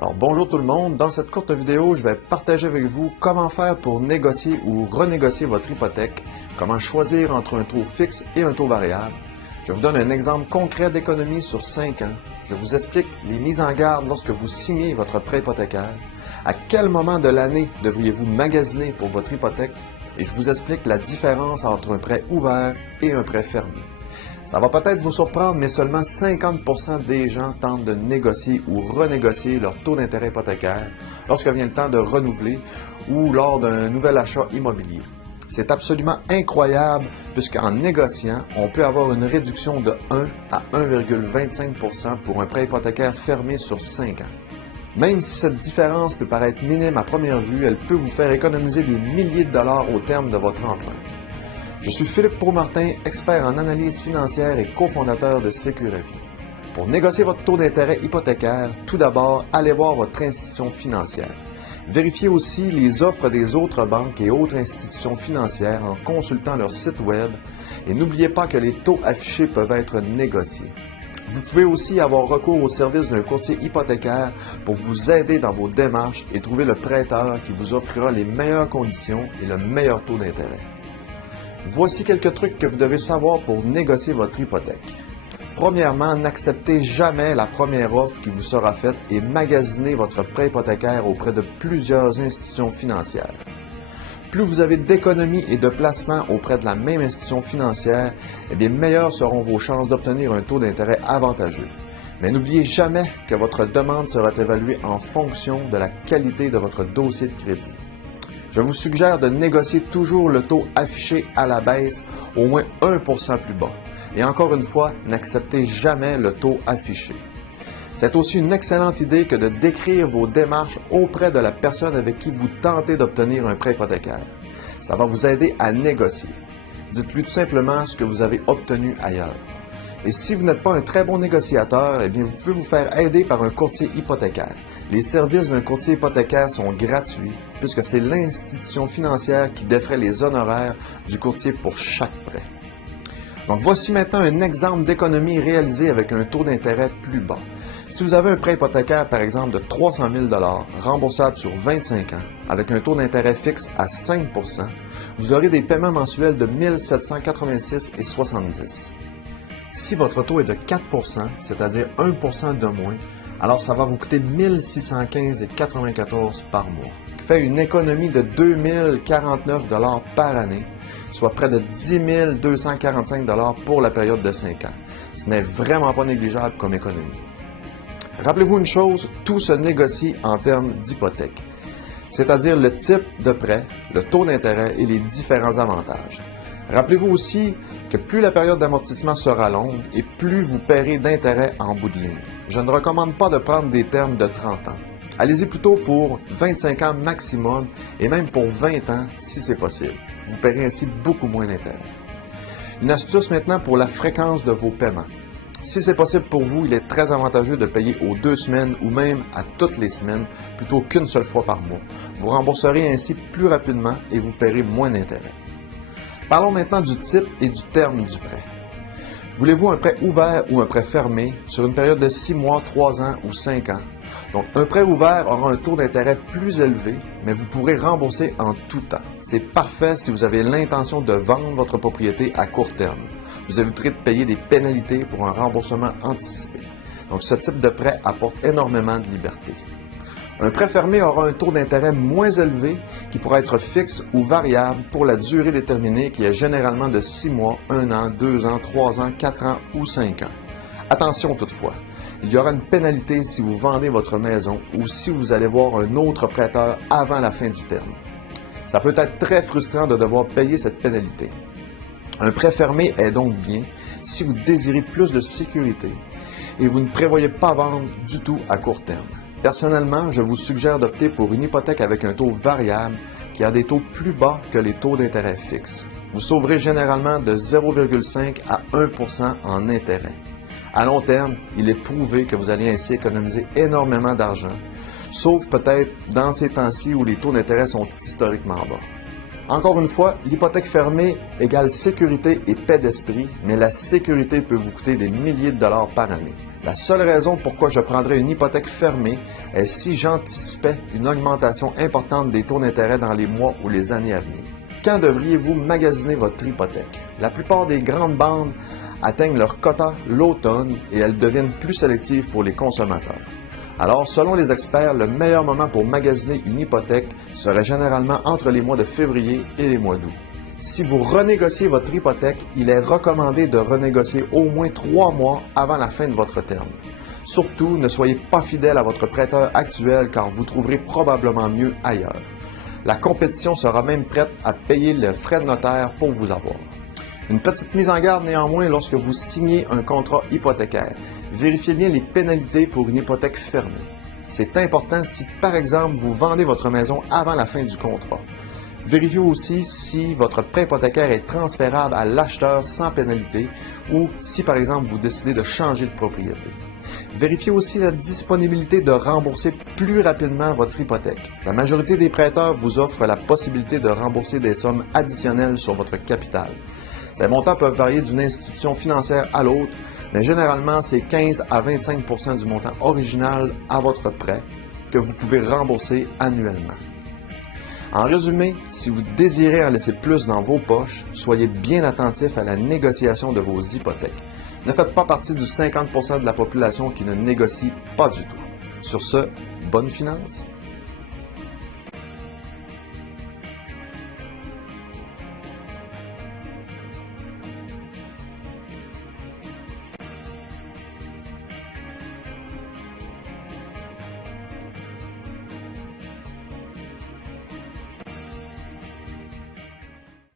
Alors bonjour tout le monde, dans cette courte vidéo, je vais partager avec vous comment faire pour négocier ou renégocier votre hypothèque, comment choisir entre un taux fixe et un taux variable. Je vous donne un exemple concret d'économie sur 5 ans. Je vous explique les mises en garde lorsque vous signez votre prêt hypothécaire, à quel moment de l'année devriez-vous magasiner pour votre hypothèque et je vous explique la différence entre un prêt ouvert et un prêt fermé. Ça va peut-être vous surprendre, mais seulement 50% des gens tentent de négocier ou renégocier leur taux d'intérêt hypothécaire lorsque vient le temps de renouveler ou lors d'un nouvel achat immobilier. C'est absolument incroyable puisqu'en négociant, on peut avoir une réduction de 1 à 1,25% pour un prêt hypothécaire fermé sur 5 ans. Même si cette différence peut paraître minime à première vue, elle peut vous faire économiser des milliers de dollars au terme de votre emprunt. Je suis Philippe Promartin, expert en analyse financière et cofondateur de Sécurité. Pour négocier votre taux d'intérêt hypothécaire, tout d'abord, allez voir votre institution financière. Vérifiez aussi les offres des autres banques et autres institutions financières en consultant leur site web et n'oubliez pas que les taux affichés peuvent être négociés. Vous pouvez aussi avoir recours au service d'un courtier hypothécaire pour vous aider dans vos démarches et trouver le prêteur qui vous offrira les meilleures conditions et le meilleur taux d'intérêt. Voici quelques trucs que vous devez savoir pour négocier votre hypothèque. Premièrement, n'acceptez jamais la première offre qui vous sera faite et magasinez votre prêt hypothécaire auprès de plusieurs institutions financières. Plus vous avez d'économies et de placements auprès de la même institution financière, bien meilleures seront vos chances d'obtenir un taux d'intérêt avantageux. Mais n'oubliez jamais que votre demande sera évaluée en fonction de la qualité de votre dossier de crédit. Je vous suggère de négocier toujours le taux affiché à la baisse, au moins 1% plus bas. Et encore une fois, n'acceptez jamais le taux affiché. C'est aussi une excellente idée que de décrire vos démarches auprès de la personne avec qui vous tentez d'obtenir un prêt hypothécaire. Ça va vous aider à négocier. Dites-lui tout simplement ce que vous avez obtenu ailleurs. Et si vous n'êtes pas un très bon négociateur, bien vous pouvez vous faire aider par un courtier hypothécaire. Les services d'un courtier hypothécaire sont gratuits puisque c'est l'institution financière qui défraie les honoraires du courtier pour chaque prêt. Donc voici maintenant un exemple d'économie réalisée avec un taux d'intérêt plus bas. Si vous avez un prêt hypothécaire par exemple de 300 000 remboursable sur 25 ans avec un taux d'intérêt fixe à 5 %, vous aurez des paiements mensuels de 1 786,70 $. Si votre taux est de 4 %, c'est-à-dire 1 % de moins, alors ça va vous coûter 1 615,94 $ par mois, qui fait une économie de 2 049 $ par année, soit près de 10 245 $ pour la période de 5 ans. Ce n'est vraiment pas négligeable comme économie. Rappelez-vous une chose, tout se négocie en termes d'hypothèque, c'est-à-dire le type de prêt, le taux d'intérêt et les différents avantages. Rappelez-vous aussi que plus la période d'amortissement sera longue et plus vous paierez d'intérêt en bout de ligne. Je ne recommande pas de prendre des termes de 30 ans. Allez-y plutôt pour 25 ans maximum et même pour 20 ans si c'est possible. Vous paierez ainsi beaucoup moins d'intérêt. Une astuce maintenant pour la fréquence de vos paiements. Si c'est possible pour vous, il est très avantageux de payer aux 2 semaines ou même à toutes les semaines plutôt qu'une seule fois par mois. Vous rembourserez ainsi plus rapidement et vous paierez moins d'intérêt. Parlons maintenant du type et du terme du prêt. Voulez-vous un prêt ouvert ou un prêt fermé sur une période de 6 mois, 3 ans ou 5 ans? Donc, un prêt ouvert aura un taux d'intérêt plus élevé, mais vous pourrez rembourser en tout temps. C'est parfait si vous avez l'intention de vendre votre propriété à court terme. Vous éviterez de payer des pénalités pour un remboursement anticipé. Donc, ce type de prêt apporte énormément de liberté. Un prêt fermé aura un taux d'intérêt moins élevé qui pourra être fixe ou variable pour la durée déterminée qui est généralement de 6 mois, 1 an, 2 ans, 3 ans, 4 ans ou 5 ans. Attention toutefois, il y aura une pénalité si vous vendez votre maison ou si vous allez voir un autre prêteur avant la fin du terme. Ça peut être très frustrant de devoir payer cette pénalité. Un prêt fermé est donc bien si vous désirez plus de sécurité et vous ne prévoyez pas vendre du tout à court terme. Personnellement, je vous suggère d'opter pour une hypothèque avec un taux variable qui a des taux plus bas que les taux d'intérêt fixes. Vous sauverez généralement de 0,5 à 1 % en intérêt. À long terme, il est prouvé que vous allez ainsi économiser énormément d'argent, sauf peut-être dans ces temps-ci où les taux d'intérêt sont historiquement bas. Encore une fois, l'hypothèque fermée égale sécurité et paix d'esprit, mais la sécurité peut vous coûter des milliers de dollars par année. La seule raison pourquoi je prendrais une hypothèque fermée est si j'anticipais une augmentation importante des taux d'intérêt dans les mois ou les années à venir. Quand devriez-vous magasiner votre hypothèque? La plupart des grandes banques atteignent leur quota l'automne et elles deviennent plus sélectives pour les consommateurs. Alors, selon les experts, le meilleur moment pour magasiner une hypothèque serait généralement entre les mois de février et les mois d'août. Si vous renégociez votre hypothèque, il est recommandé de renégocier au moins 3 mois avant la fin de votre terme. Surtout, ne soyez pas fidèle à votre prêteur actuel car vous trouverez probablement mieux ailleurs. La compétition sera même prête à payer le frais de notaire pour vous avoir. Une petite mise en garde néanmoins lorsque vous signez un contrat hypothécaire. Vérifiez bien les pénalités pour une hypothèque fermée. C'est important si, par exemple, vous vendez votre maison avant la fin du contrat. Vérifiez aussi si votre prêt hypothécaire est transférable à l'acheteur sans pénalité ou si, par exemple, vous décidez de changer de propriété. Vérifiez aussi la disponibilité de rembourser plus rapidement votre hypothèque. La majorité des prêteurs vous offrent la possibilité de rembourser des sommes additionnelles sur votre capital. Ces montants peuvent varier d'une institution financière à l'autre, mais généralement, c'est 15 à 25 % du montant original à votre prêt que vous pouvez rembourser annuellement. En résumé, si vous désirez en laisser plus dans vos poches, soyez bien attentif à la négociation de vos hypothèques. Ne faites pas partie du 50 % de la population qui ne négocie pas du tout. Sur ce, bonne finance!